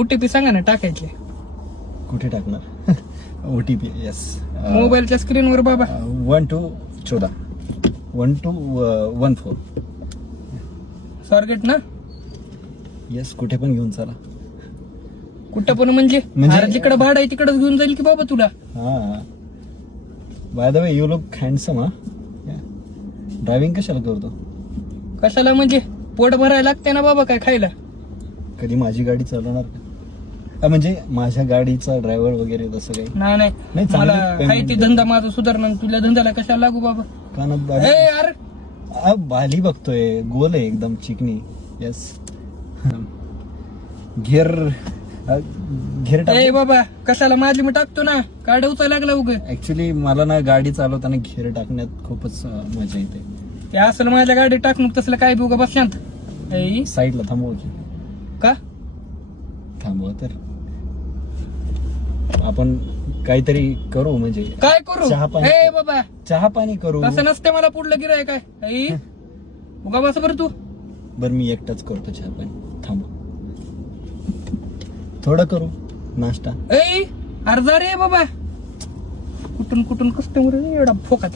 OTP सांगा ना टाकायचे. कुठे टाकणार? OTP yes. मोबाईलच्या स्क्रीनवर बाबा. 1214 1214. स्वारगेट ना? येस. कुठे पण घेऊन चला. कुठं पण म्हणजे जिकडे भाड आहे तिकडेच घेऊन जाईल की बाबा तुला. हा. By the way you look handsome. हा. ड्रायव्हिंग कशाला करतो? कशाला म्हणजे पोट भरायला लागते ना बाबा काय खायला. कधी माझी गाडी चालवणार का? म्हणजे माझ्या गाडीचा ड्रायव्हर वगैरे तसं काही नाही नाही, चांगली मला payment हाय ते धंदा माझा सुधारणा तुला धंद्याला कशाला लागू बाबा. कानात ए यार बाली बघतोय. गोल आहे एकदम चिकनी. येस. घेर टाक. ए बाबा कशाला माझी मी टाकतो ना. काढ उचायला लागला उग. ऍक्च्युली मला ना गाडी चालवताना घेर टाकण्यात खूपच मजा येते. ते असलं माझ्या गाडी टाकून तसलं काय बी उगा बस शांत. ए, साईडला थांबव की. का थांबव तर आपण काहीतरी करू. म्हणजे काय करू? चहा पाणी. ए बाबा चहा पाणी करू. तसं नसते मला पुढलं गिराय काय. ए, उगा बस बरं तू. बरं मी एकटाच करतो चहा पाणी. थांब थोडं करू नाश्ता. ए अर्धा रे बाबा. कुठून कस्टमर एवढा फोकात.